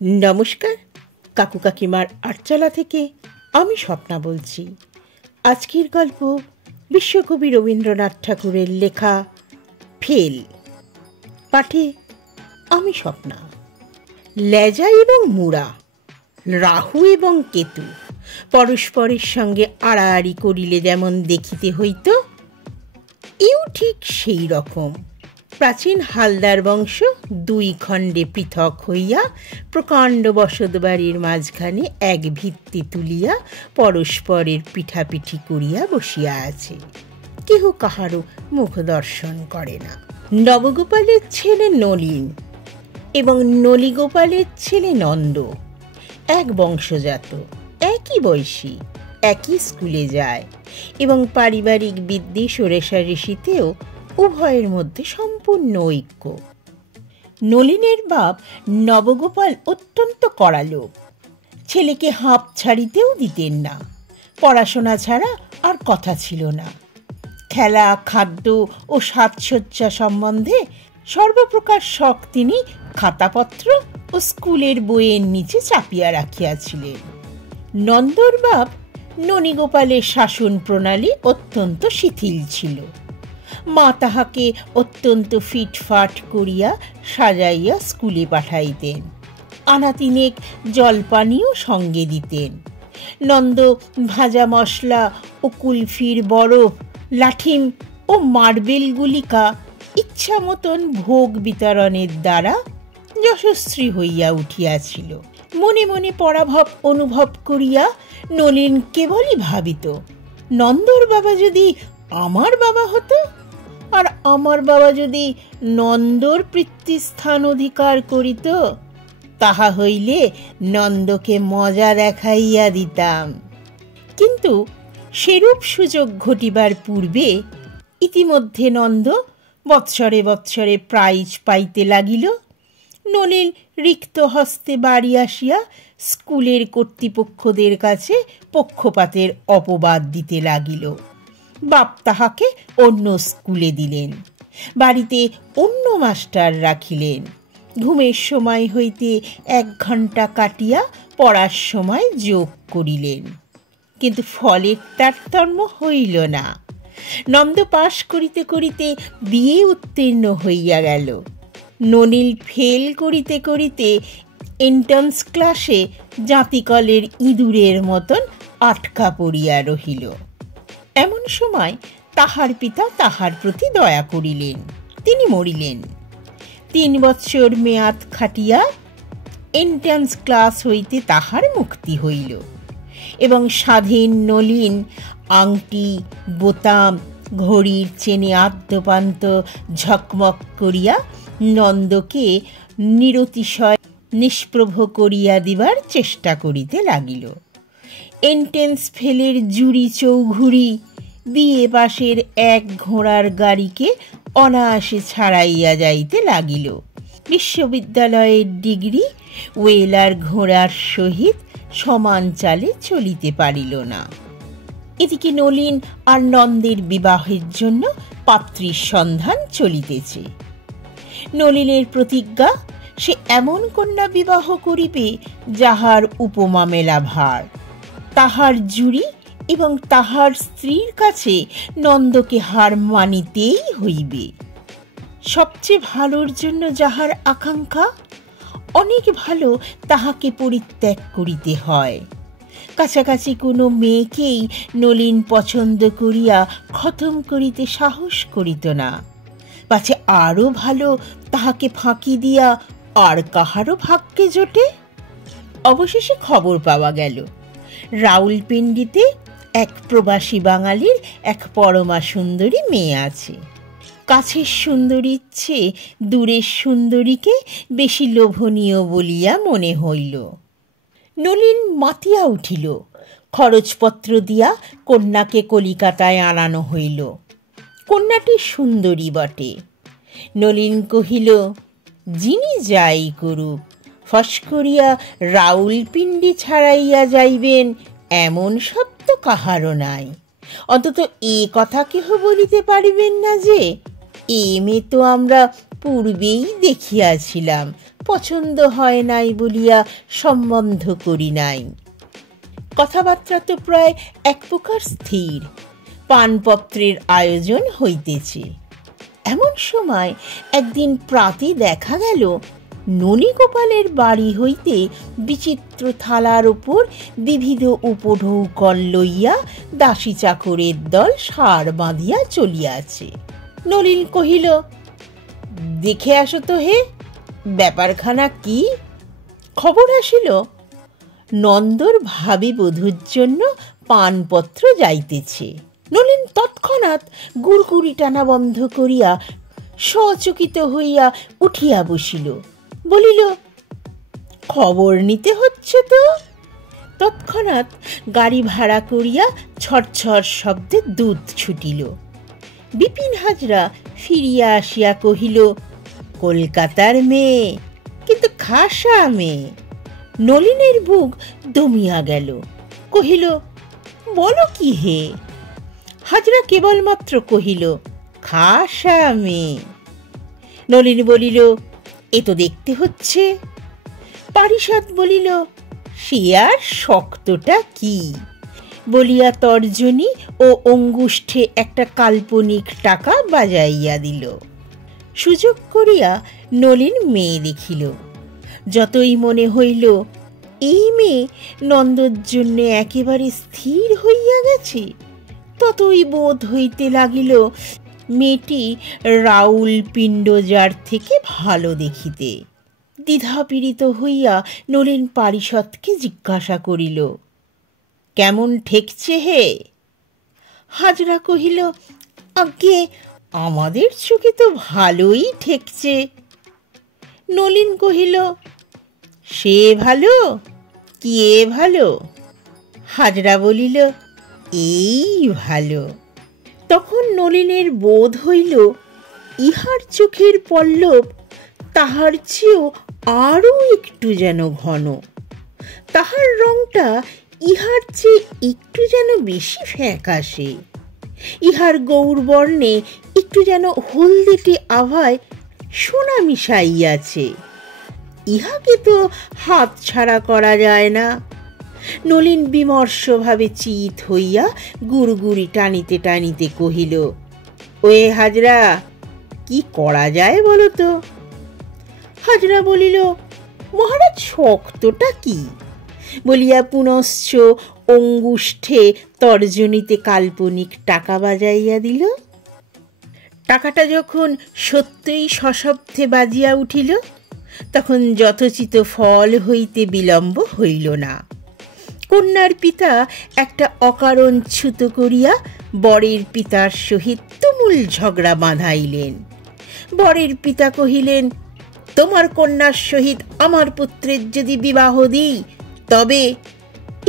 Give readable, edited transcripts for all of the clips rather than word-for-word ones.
নমস্কার, কাকু কাকিমার আটচালা থেকে আমি স্বপ্না বলছি। আজকের গল্প বিশ্বকবি রবীন্দ্রনাথ ঠাকুরের লেখা ফেল। পাঠে আমি স্বপ্না। লেজা এবং মুড়া, রাহু এবং কেতু পরস্পরের সঙ্গে আড়াআড়ি করিলে যেমন দেখিতে হইত, এও ঠিক সেই রকম। প্রাচীন হালদার বংশ দুই খণ্ডে পৃথক হইয়া প্রকাণ্ড বসতবাড়ির মাঝখানে এক ভিত্তি তুলিয়া পরস্পরের পিঠাপিঠি করিয়া বসিয়া আছে। কেহ কাহারও মুখ দর্শন করে না। নবগোপালের ছেলে নলিন এবং নলিগোপালের ছেলে নন্দ এক বংশজাত, একই বয়সী, একই স্কুলে যায় এবং পারিবারিক বিদ্বেষ ও রেষারেষিতেও উভয়ের মধ্যে সম্পূর্ণ ঐক্য। নলিনের বাপ নবগোপাল অত্যন্ত কড়া লোক। ছেলেকে হাঁপ ছাড়িতেও দিতেন না। পড়াশোনা ছাড়া আর কথা ছিল না। খেলা, খাদ্য ও সাজসজ্জা সম্বন্ধে সর্বপ্রকার শখ তিনি খাতাপত্র ও স্কুলের বইয়ের নিচে চাপিয়া রাখিয়াছিলেন। নন্দর বাপ ননীগোপালের শাসন প্রণালী অত্যন্ত শিথিল ছিল। মা তাহাকে অত্যন্ত ফিটফাট করিয়া সাজাইয়া স্কুলে পাঠাইতেন। আনা তিনেক জলপানীও সঙ্গে দিতেন। নন্দ ভাজা মশলা ও কুলফির বরফ, লাঠিম ও মার্বেল গুলিকা ইচ্ছা মতন ভোগ বিতরণের দ্বারা যশস্বী হইয়া উঠিয়াছিল। মনে মনে পরাভব অনুভব করিয়া নলিন কেবলই ভাবিত, নন্দর বাবা যদি আমার বাবা হতো, আর আমার বাবা যদি নন্দর পিতৃস্থান অধিকার করিত, তাহা হইলে নন্দকে মজা দেখাইয়া দিতাম। কিন্তু সেরূপ সুযোগ ঘটিবার পূর্বে ইতিমধ্যে নন্দ বৎসরে বৎসরে প্রাইজ পাইতে লাগিল। নলিন রিক্ত হস্তে বাড়ি আসিয়া স্কুলের কর্তৃপক্ষদের কাছে পক্ষপাতের অপবাদ দিতে লাগিল। বাপ তাহাকে অন্য স্কুলে দিলেন, বাড়িতে অন্য মাস্টার রাখিলেন। ঘুমের সময় হইতে 1 ঘণ্টা কাটিয়া পড়ার সময় যোগ করিলেন, কিন্তু ফলের তারতম্য হইল না। নন্দ পাশ করিতে করিতে বিয়ে উত্তীর্ণ হইয়া গেল। ননীল ফেল করিতে করিতে এন্ট্রান্স ক্লাসে জাতিকলের ইঁদুরের মতন আটকা পড়িয়া রহিল। এমন সময় তাহার পিতা তাহার প্রতি দয়া করিলেন, তিনি মরিলেন। 3 বৎসর মেয়াদ খাটিয়া এন্ট্রান্স ক্লাস হইতে তাহার মুক্তি হইল এবং স্বাধীন নলিন আংটি, বোতাম, ঘড়ির চেনে আদ্যপান্ত ঝকমক করিয়া নন্দকে নিরতিশয় নিষ্প্রভ করিয়া দিবার চেষ্টা করিতে লাগিল। এন্ট্রান্স ফেলের জুড়ি চৌঘুড়ি বিয়ে পাশের 1 ঘোড়ার গাড়িকে অনায়াসে ছাড়াইয়া যাইতে লাগিল। বিশ্ববিদ্যালয়ের ডিগ্রি ওয়েলার ঘোড়ার সহিত সমান চালে চলিতে পারিল না। এদিকে নলিন আর নন্দের বিবাহের জন্য পাত্রীর সন্ধান চলিতেছে। নলিনের প্রতিজ্ঞা, সে এমন কন্যা বিবাহ করিবে যাহার উপমা মেলা ভার। তাহার জুড়ি এবং তাহার স্ত্রীর কাছে নন্দকে হার মানিতেই হইবে। সবচেয়ে ভালোর জন্য যাহার আকাঙ্ক্ষা, অনেক ভালো তাহাকে পরিত্যাগ করিতে হয়। কাছাকাছি কোনো মেয়েকেই নলিন পছন্দ করিয়া খতম করিতে সাহস করিত না। পাছে আরো ভালো তাহাকে ফাঁকি দিয়া আর কাহারও ভাগ্যে জোটে। অবশেষে খবর পাওয়া গেল, রাউলপিন্ডিতে এক প্রবাসী বাঙালির এক পরমা সুন্দরী মেয়ে আছে। কাছের সুন্দরীর চেয়ে দূরের সুন্দরীকে বেশি লোভনীয় বলিয়া মনে হইল। নলিন মাতিয়া উঠিল। খরচপত্র দিয়া কন্যাকে কলিকাতায় আনানো হইল। কন্যাটি সুন্দরী বটে। নলিন কহিল, যিনি যাই করুক, ফস করিয়া রাউলপিন্ডি ছাড়াইয়া যাইবেন এমন সত্য কাহারও নাই। অন্তত এ কথা কেহ বলিতে পারিবেন না যে, এ মেয়ে তো আমরা পূর্বেই দেখিয়াছিলাম, পছন্দ হয় নাই বলিয়া সম্বন্ধ করি নাই। কথাবার্তা তো প্রায় এক প্রকার স্থির, পানপত্রের আয়োজন হইতেছে। এমন সময় একদিন প্রাতে দেখা গেল ননীগোপালের বাড়ি হইতে বিচিত্র থালার উপর বিবিধ উপঢৌকন লইয়া দাসী চাকরের দল সার বাঁধিয়া চলিয়াছে। নলিন কহিল, দেখে আসো তো হে, ব্যাপারখানা কি? খবর আসিল নন্দর ভাবী বধূর জন্য পানপত্র যাইতেছে। নলিন তৎক্ষণাৎ গুড়গুড়ি টানা বন্ধ করিয়া সচকিত হইয়া উঠিয়া বসিল, বলিল, খবর নিতে হচ্ছে তো। তৎক্ষণাৎ গাড়ি ভাড়া করিয়া ছড়ছড় শব্দে দুধ ছুটিল। বিপিন হাজরা ফিরিয়া আসিয়া কহিল, কলকাতার মেয়ে, কিন্তু খাসা মেয়ে। নলিনের বুক দমিয়া গেল, কহিল, বলো কি হে? হাজরা কেবলমাত্র কহিল, খাসা মেয়ে। নলিন বলিল, এ তো দেখতে হচ্ছে। পারিষদ বলিল, সে আর শক্তটা কি বলিয়া তর্জনী ও অঙ্গুষ্ঠে একটা কাল্পনিক টাকা বাজাইয়া দিল। সুযোগ করিয়া নলিন মেয়ে দেখিল। যতই মনে হইল এই মেয়ে নন্দর জন্য একেবারে স্থির হইয়া গেছে, ততই বোধ হইতে লাগিল মেয়েটি রাউল পিণ্ডজার থেকে ভালো দেখিতে। দ্বিধাপীড়িত হইয়া নলিন পারিষদকে জিজ্ঞাসা করিল, কেমন ঠেকছে হে? হাজরা কহিল, আজ্ঞে, আমাদের চোখে তো ভালোই ঠেকছে। নলিন কহিল, সে ভালো কি এ ভালো? হাজরা বলিল, এই ভালো। তখন নলিনের বোধ হইল ইহার চোখের পল্লব তাহার চেয়েও আরও একটু যেন ঘন, তাহার রংটা ইহার চেয়ে একটু যেন বেশি ফ্যাকাশে, ইহার গৌরবর্ণে একটু যেন হলদেটে আভায় সোনা মিশাইয়াছে। ইহাকে তো হাত ছাড়া করা যায় না। নলিন বিমর্ষভাবে চিত হইয়া গুড়গুড়ি টানিতে টানিতে কহিল, ওয়ে হাজরা, কি করা যায় বলো তো? হাজরা বলিল, মহারাজ, শক্তটা কি বলিয়া পুনশ্চ অঙ্গুষ্ঠে তর্জনীতে কাল্পনিক টাকা বাজাইয়া দিল। টাকাটা যখন সত্যই সশব্দে বাজিয়া উঠিল, তখন যথোচিত ফল হইতে বিলম্ব হইল না। কন্যার পিতা একটা অকারণ ছুতো করিয়া বরের পিতার সহিত তুমুল ঝগড়া বাঁধাইলেন। বরের পিতা কহিলেন, তোমার কন্যার সহিত আমার পুত্রের যদি বিবাহ দিই তবে,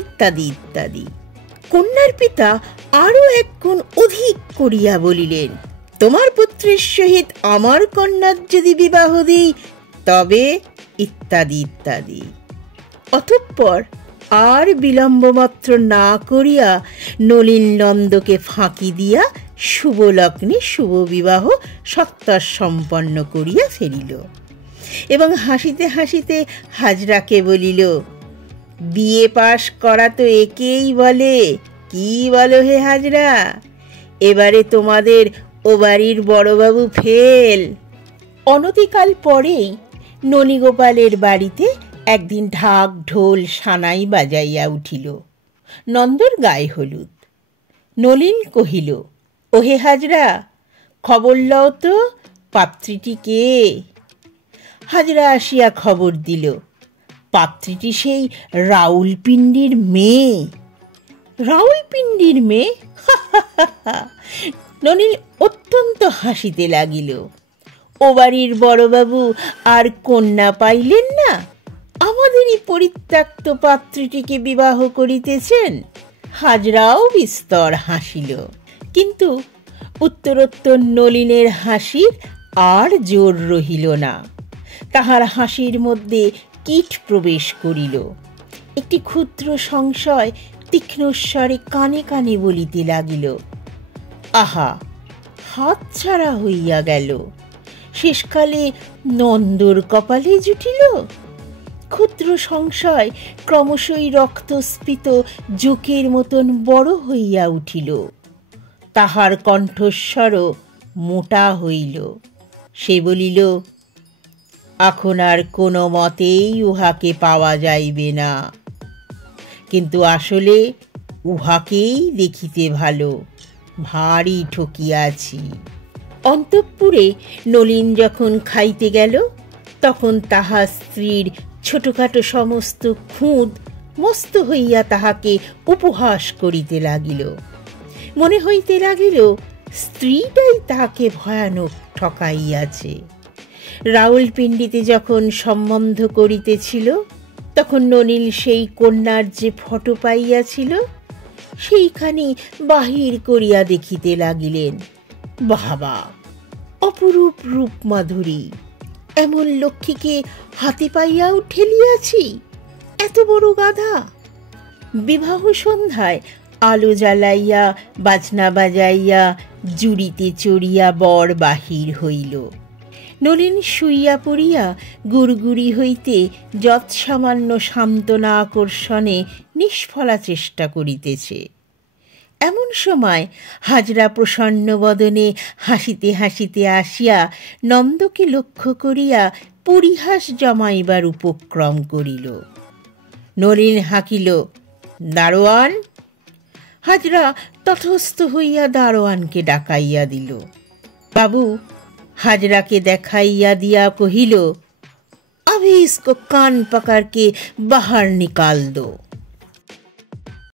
ইত্যাদি ইত্যাদি। কন্যার পিতা আরো এক গুণ অধিক করিয়া বলিলেন, তোমার পুত্রের সহিত আমার কন্যার যদি বিবাহ দিই তবে, ইত্যাদি ইত্যাদি। অতঃপর আর বিলম্ব মাত্র না করিয়া নলিন নন্দকে ফাঁকি দিয়া শুভ লগ্নে শুভ বিবাহ সত্বর সম্পন্ন করিয়া ফেলিল এবং হাসিতে হাসিতে হাজরাকে বলিল, বিয়ে পাশ করা তো একেই বলে। কি বলো হে হাজরা, এবারে তোমাদের ও বাড়ির বড়বাবু ফেল। অনতিকাল পরেই ননীগোপালের বাড়িতে একদিন ঢাক ঢোল সানাই বাজাইয়া উঠিল। নন্দর গায়ে হলুদ। নলিন কহিল, ওহে হাজরা, খবর লও তো, পাত্রীটি কে? হাজরা আসিয়া খবর দিল, পাত্রীটি সেই রাউলপিণ্ডির মেয়ে। রাউলপিণ্ডির মেয়ে? নলিন অত্যন্ত হাসিতে লাগিল। ও বাড়ির বড়বাবু আর কন্যা পাইলেন না, আমাদেরই পরিত্যক্ত পাত্রীটিকে বিবাহ করিতেছেন। হাজরাও বিস্তর হাসিল, কিন্তু উত্তরোত্তর নলিনের হাসির আর জোর রহিল না। তাহার হাসির মধ্যে কীট প্রবেশ করিল। একটি ক্ষুদ্র সংশয় তীক্ষ্ণস্বরে কানে কানে বলিতে লাগিল, আহা, হাত ছাড়া হইয়া গেল। শেষকালে নন্দর কপালে জুটিল। ক্ষুদ্র সংশয় ক্রমশই রক্তস্ফীত জোকের মতন বড় হইয়া উঠিল। তাহার কণ্ঠস্বরও মোটা হইল। সে বলিল, এখন আর কোনো মতেই উহাকে পাওয়া যাইবে না, কিন্তু আসলে উহাকেই দেখিতে ভালো, ভারী ঠকিয়াছি। অন্তঃপুরে নলিন যখন খাইতে গেল, তখন তাহার স্ত্রীর ছোটখাটো সমস্ত খুঁত মস্ত হইয়া তাহাকে উপহাস করিতে লাগিল। মনে হইতে লাগিল স্ত্রীটাই তাহাকে ভয়ানক ঠকাইয়াছে। রাউলপিণ্ডিতে যখন সম্বন্ধ করিতেছিল, তখন নলিন সেই কন্যার যে ফটো পাইয়াছিল, সেইখানি বাহির করিয়া দেখিতে লাগিলেন। বাবা, অপরূপ রূপমাধুরী! এমন লক্ষ্মীকে হাতে পাইয়াও ঠেলিয়াছি, এত বড় গাধা! বিবাহ সন্ধ্যায় আলো জ্বালাইয়া বাজনা বাজাইয়া জুড়িতে চড়িয়া বর বাহির হইল। নলিন শুইয়া পড়িয়া গুড়গুড়ি হইতে যৎসামান্য সান্ত্বনা আকর্ষণে নিষ্ফলা চেষ্টা করিতেছে। এমন সময় হাজরা প্রসন্ন বদনে হাসিতে হাসিতে আসিয়া নন্দকে লক্ষ্য করিয়া পরিহাস জমাইবার উপক্রম করিল। নলিন হাঁকিল, দারোয়ান! হাজরা তটস্থ হইয়া দারোয়ানকে ডাকাইয়া দিল। বাবু হাজরাকে দেখাইয়া দিয়া কহিল, अभी इसको कान पकड़ के बाहर निकाल दो।